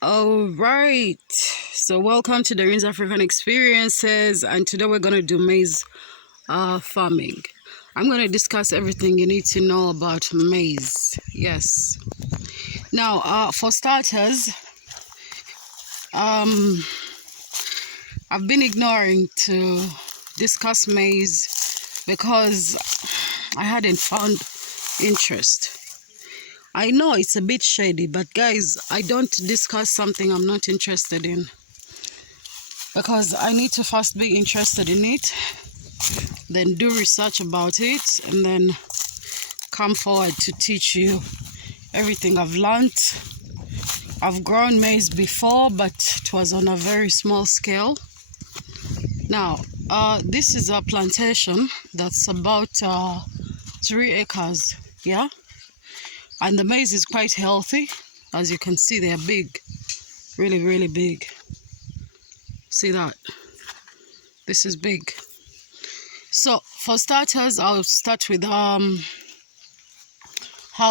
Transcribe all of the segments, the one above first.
All right, so welcome to DOREEN'S African Experiences, and today we're going to do maize farming. I'm going to discuss everything you need to know about maize. Yes. Now, for starters, I've been ignoring to discuss maize because I hadn't found interest. I know it's a bit shady, but guys, I don't discuss something I'm not interested in because I need to first be interested in it, then do research about it, and then come forward to teach you everything I've learned. I've grown maize before, but it was on a very small scale. Now, this is a plantation that's about 3 acres, yeah? And the maize is quite healthy. As you can see, they are big, really, really big. See that? This is big. So, for starters, I'll start with how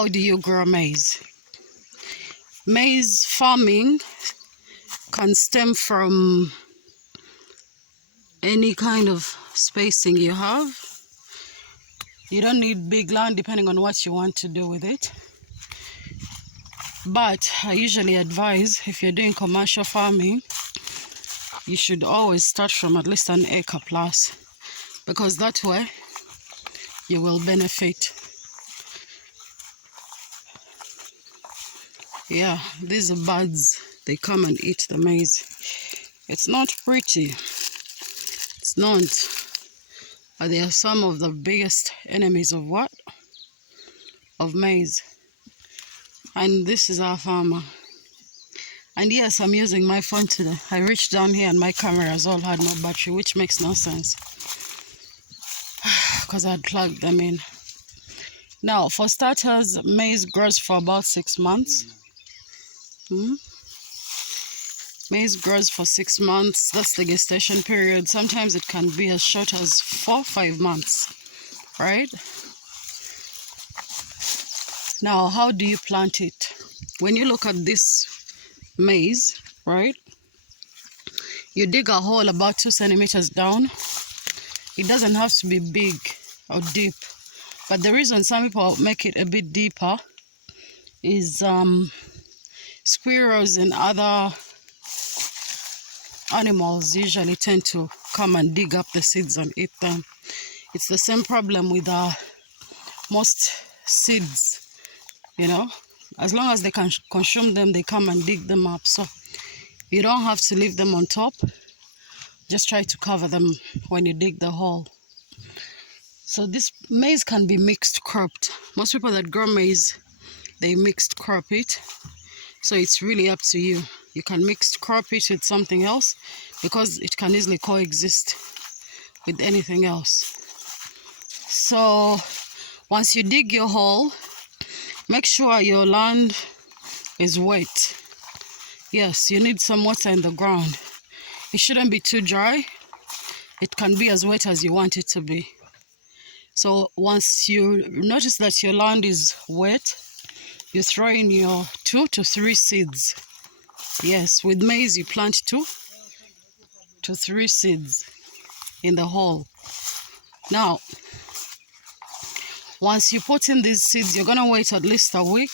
do you grow maize? Maize farming can stem from any kind of spacing you have. You don't need big land depending on what you want to do with it. But I usually advise, if you're doing commercial farming, you should always start from at least 1 acre plus, because that way you will benefit. Yeah, these are birds. They come and eat the maize. It's not pretty. It's not. But they are some of the biggest enemies of what? Of maize. And this is our farmer. And yes, I'm using my phone today. I reached down here and my cameras all had no battery, which makes no sense because I had plugged them in. Now, for starters, maize grows for about 6 months. Maize grows for 6 months. That's the gestation period. Sometimes it can be as short as 4 or 5 months, right? Now, how do you plant it? When you look at this maize, right, you dig a hole about 2 centimeters down. It doesn't have to be big or deep, but the reason some people make it a bit deeper is squirrels and other animals usually tend to come and dig up the seeds and eat them. It's the same problem with most seeds, you know. As long as they can consume them, they come and dig them up. So you don't have to leave them on top. Just try to cover them when you dig the hole. So this maize can be mixed cropped. Most people that grow maize, they mixed crop it. So it's really up to you. You can mixed crop it with something else because it can easily coexist with anything else. So once you dig your hole, make sure your land is wet. Yes, you need some water in the ground. It shouldn't be too dry. It can be as wet as you want it to be. So once you notice that your land is wet, you throw in your 2 to 3 seeds. Yes, with maize you plant 2 to 3 seeds in the hole. Now, once you put in these seeds, you're going to wait at least a week.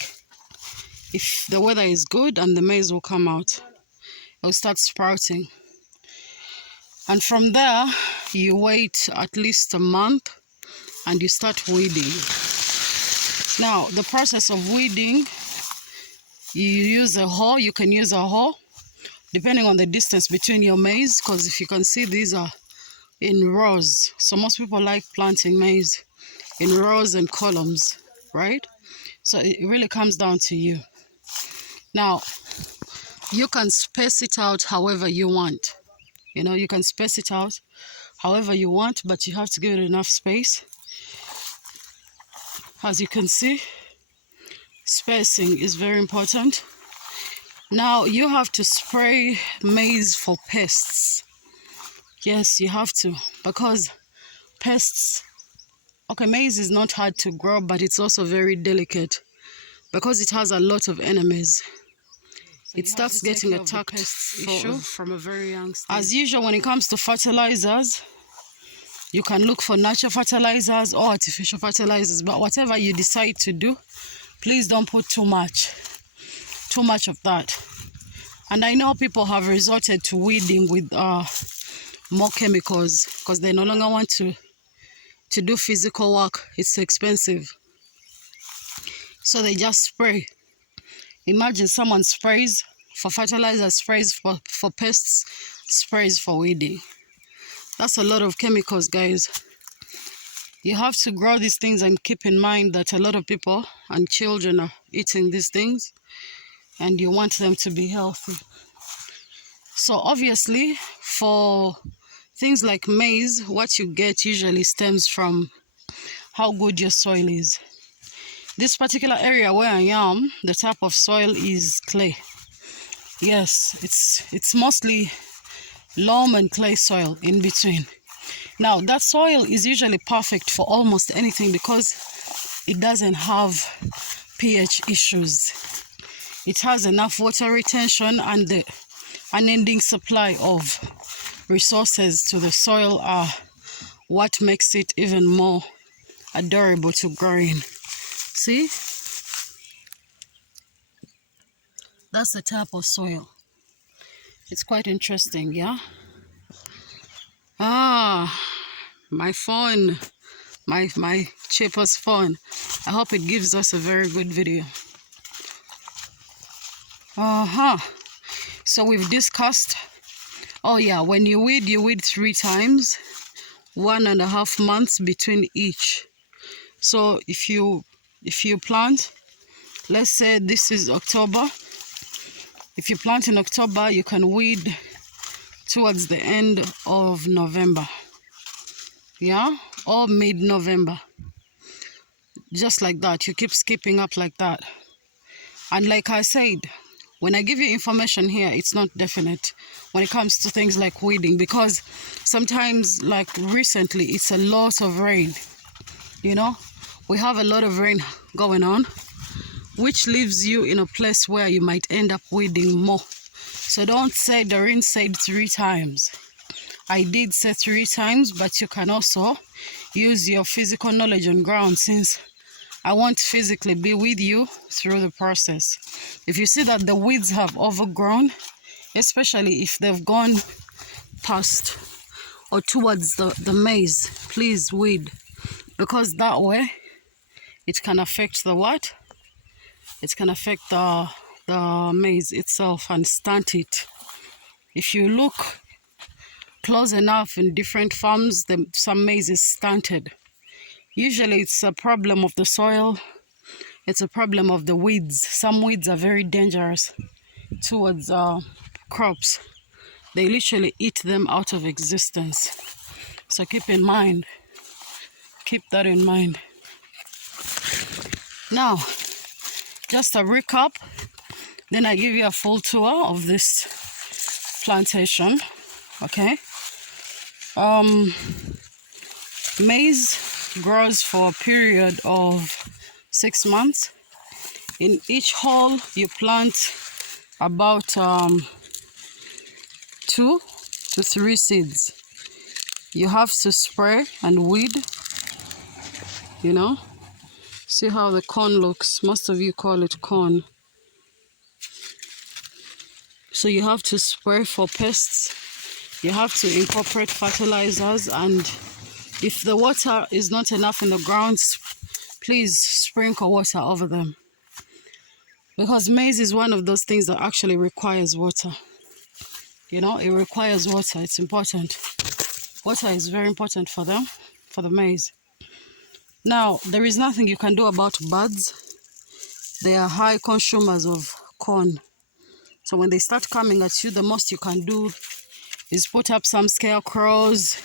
If the weather is good, and the maize will come out. It will start sprouting. And from there, you wait at least a month and you start weeding. Now, the process of weeding, you use a hoe. You can use a hoe depending on the distance between your maize, because if you can see, these are in rows. So most people like planting maize in rows and columns, right? So it really comes down to you. Now, you can space it out however you want. You know, you can space it out however you want, but you have to give it enough space. As you can see, spacing is very important. Now, you have to spray maize for pests. Yes, you have to, because pests, okay, maize is not hard to grow, but it's also very delicate because it has a lot of enemies. it starts getting attacked from a very young stage. As usual, when it comes to fertilizers, you can look for natural fertilizers or artificial fertilizers, but whatever you decide to do, please don't put too much of that. And I know people have resorted to weeding with more chemicals because they no longer want to do physical work. It's expensive, so they just spray. Imagine someone sprays for fertilizer, sprays for pests, sprays for weeding. That's a lot of chemicals, guys. You have to grow these things and keep in mind that a lot of people and children are eating these things, and you want them to be healthy. So obviously, for things like maize, what you get usually stems from how good your soil is. This particular area where I am, the type of soil is clay. Yes, it's mostly loam and clay soil in between. Now, that soil is usually perfect for almost anything because it doesn't have pH issues. It has enough water retention, and the unending supply of resources to the soil are what makes it even more adorable to grow in. See? That's the type of soil. It's quite interesting, yeah? My phone, my cheapest phone. I hope it gives us a very good video. So we've discussed, oh yeah, when you weed 3 times, 1.5 months between each. So if you plant, let's say this is October. If you plant in October, you can weed towards the end of November, yeah, or mid-November. Just like that, you keep skipping up like that. And like I said, when I give you information here, it's not definite when it comes to things like weeding, because sometimes, like recently, it's a lot of rain. You know, we have a lot of rain going on, which leaves you in a place where you might end up weeding more. So don't say Doreen said 3 times. I did say 3 times, but you can also use your physical knowledge on ground, since I want to physically be with you through the process. If you see that the weeds have overgrown, especially if they've gone past or towards the maize, please weed, because that way it can affect the what? It can affect the maize itself and stunt it. If you look close enough in different farms, some maize is stunted. Usually it's a problem of the soil. It's a problem of the weeds. Some weeds are very dangerous towards crops. They literally eat them out of existence. So keep that in mind. Now, just a recap, then I give you a full tour of this plantation, okay? Maize grows for a period of 6 months. In each hole, you plant about 2 to 3 seeds. You have to spray and weed, you know. See how the corn looks? Most of you call it corn. So you have to spray for pests. You have to incorporate fertilizers, and if the water is not enough in the ground, please sprinkle water over them. Because maize is one of those things that actually requires water. You know, it requires water. It's important. Water is very important for them, for the maize. Now, there is nothing you can do about birds. They are high consumers of corn. So when they start coming at you, the most you can do is put up some scarecrows,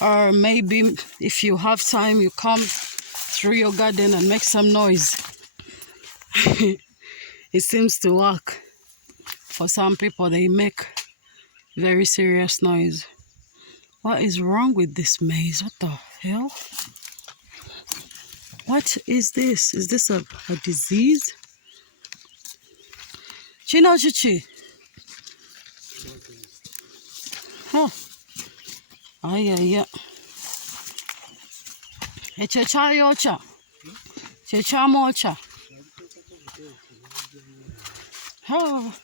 or maybe if you have time, you come through your garden and make some noise. It seems to work. For some people, they make very serious noise. What is wrong with this maize? What the hell? What is this? Is this a disease? Chino chichi. Huh. Ay. Echecha yocha. Checha mocha. Oh.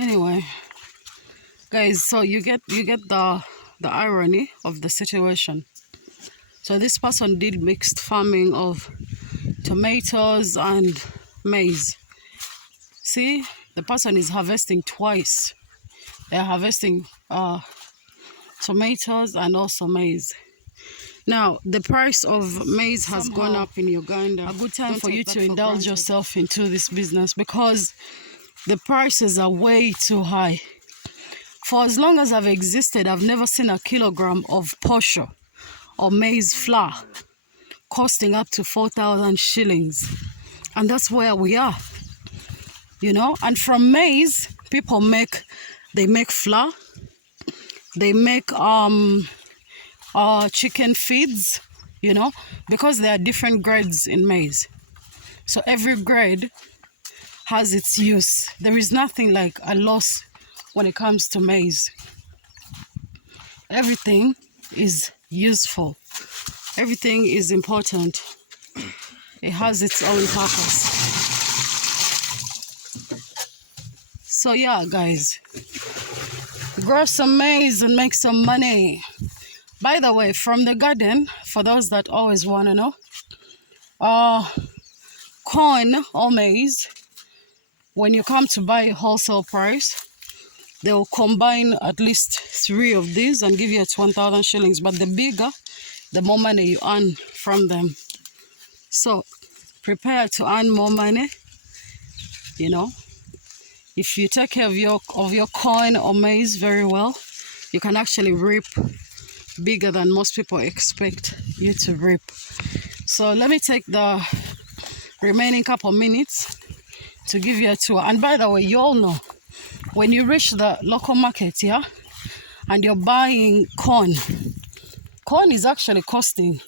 Anyway, guys, so you get the irony of the situation. So this person did mixed farming of tomatoes and maize. See, the person is harvesting twice. They're harvesting tomatoes and also maize. Now, the price of maize has gone up in Uganda. A good time for you to indulge yourself into this business because the prices are way too high. For as long as I've existed, I've never seen a kilogram of posho or maize flour costing up to 4,000 shillings. And that's where we are, you know. And from maize, people make flour, they make chicken feeds, you know, because there are different grades in maize. So every grade has its use. There is nothing like a loss when it comes to maize. Everything is useful. Everything is important. It has its own purpose. So yeah, guys, grow some maize and make some money. By the way, from the garden, for those that always want to know, corn or maize, when you come to buy wholesale price, they will combine at least 3 of these and give you 1,000 shillings. But the bigger, the more money you earn from them. So prepare to earn more money. You know, if you take care of your corn or maize very well, you can actually reap bigger than most people expect you to reap. So let me take the remaining couple minutes to give you a tour. And by the way, you all know, when you reach the local market, yeah, and you're buying corn is actually costing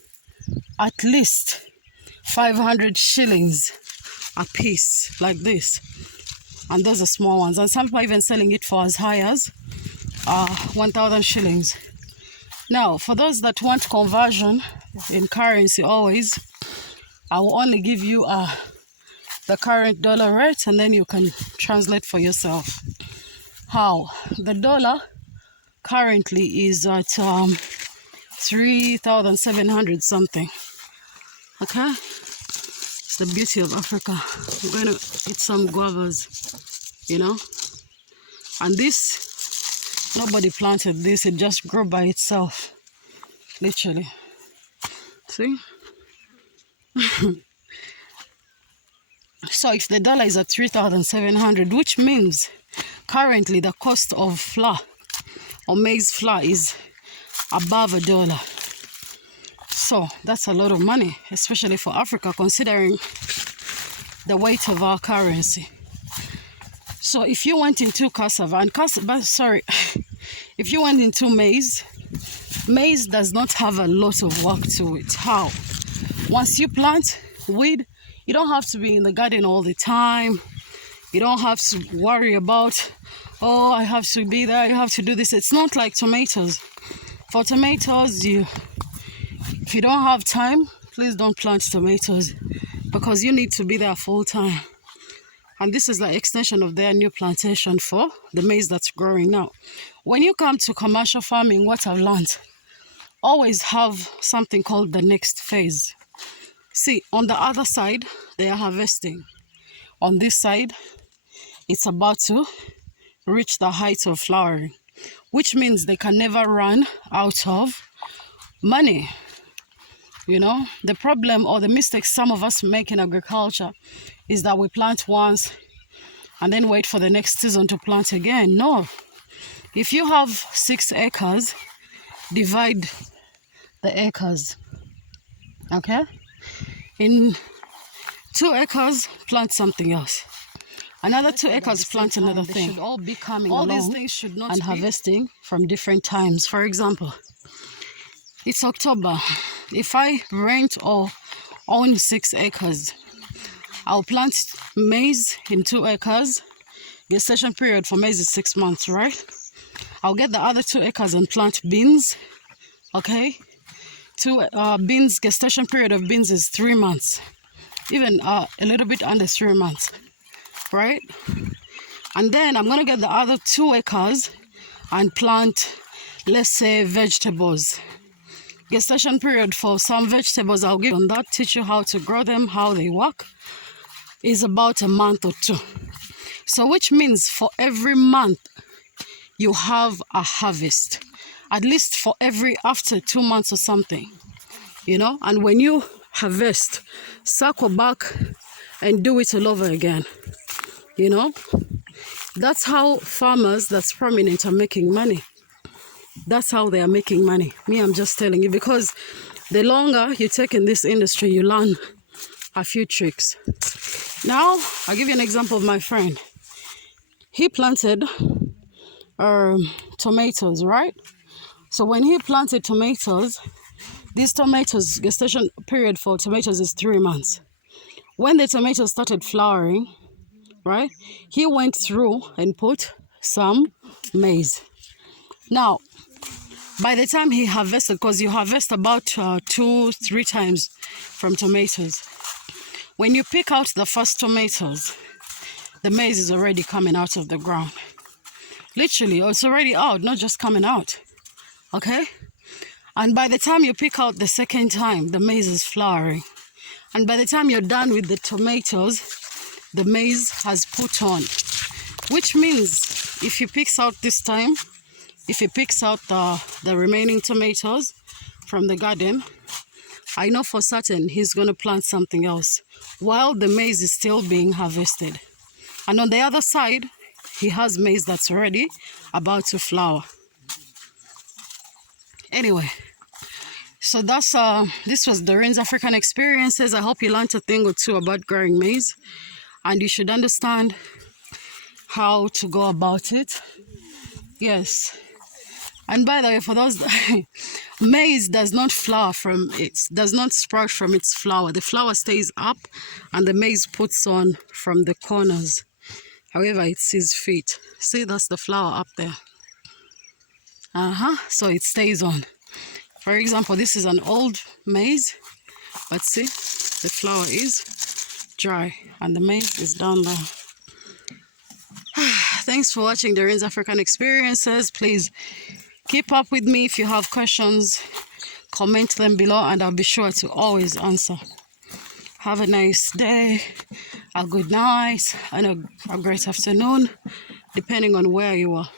at least 500 shillings a piece, like this. And those are small ones. And some people are even selling it for as high as 1,000 shillings. Now, for those that want conversion in currency always, I will only give you the current dollar rate, and then you can translate for yourself. How? The dollar currently is at 3,700 something. Okay? It's the beauty of Africa. I'm going to eat some guavas, you know? And this, nobody planted this, it just grew by itself, literally. See? So if the dollar is at 3,700, which means currently the cost of flour or maize flour is above $1. So that's a lot of money, especially for Africa, considering the weight of our currency. So if you went into cassava, if you went into maize does not have a lot of work to it. How? Once you plant, weed, you don't have to be in the garden all the time. You don't have to worry about, oh, I have to be there, I have to do this. It's not like tomatoes. For tomatoes, if you don't have time, please don't plant tomatoes, because you need to be there full time. And this is the extension of their new plantation for the maize that's growing now. When you come to commercial farming, what I've learned, always have something called the next phase. See, on the other side, they are harvesting. On this side, it's about to reach the height of flowering, which means they can never run out of money. You know, the problem or the mistake some of us make in agriculture is that we plant once and then wait for the next season to plant again. No. If you have 6 acres, divide the acres. Okay? In 2 acres, plant something else. Another 2 acres, plant another thing. They should all be coming along. All these things should not be harvesting from different times. For example, it's October. If I rent or own 6 acres, I'll plant maize in 2 acres. Gestation period for maize is 6 months, right? I'll get the other 2 acres and plant beans. Okay, beans, gestation period of beans is 3 months, even a little bit under 3 months, right? And then I'm gonna get the other 2 acres and plant, let's say, vegetables. Gestation period for some vegetables, I'll give on that, teach you how to grow them, how they work, is about a month or 2. So which means for every month you have a harvest, at least for after 2 months or something, you know. And when you harvest, circle back and do it all over again, you know. That's how farmers that's prominent are making money. That's how they are making money. Me, I'm just telling you, because the longer you take in this industry, you learn a few tricks. Now, I'll give you an example of my friend. He planted tomatoes, right? So when he planted tomatoes, these tomatoes, gestation period for tomatoes is 3 months. When the tomatoes started flowering, right, he went through and put some maize. Now, by the time he harvested, because you harvest about 2-3 times from tomatoes, when you pick out the first tomatoes, the maize is already coming out of the ground. Literally, it's already out, not just coming out. Okay? And by the time you pick out the second time, the maize is flowering. And by the time you're done with the tomatoes, the maize has put on. Which means if he picks out this time, if he picks out the remaining tomatoes from the garden, I know for certain he's going to plant something else while the maize is still being harvested. And on the other side, he has maize that's already about to flower. Anyway, so that's this was DOREEN'S African Experiences. I hope you learned a thing or two about growing maize, and you should understand how to go about it. Yes. And by the way, for those, maize does not flower from does not sprout from its flower. The flower stays up and the maize puts on from the corners. However, it's his feet. See, that's the flower up there. So it stays on. For example, this is an old maize, but see, the flower is dry and the maize is down there. Thanks for watching DOREEN'S African Experiences. Please keep up with me. If you have questions, comment them below and I'll be sure to always answer. Have a nice day, a good night, and a great afternoon, depending on where you are.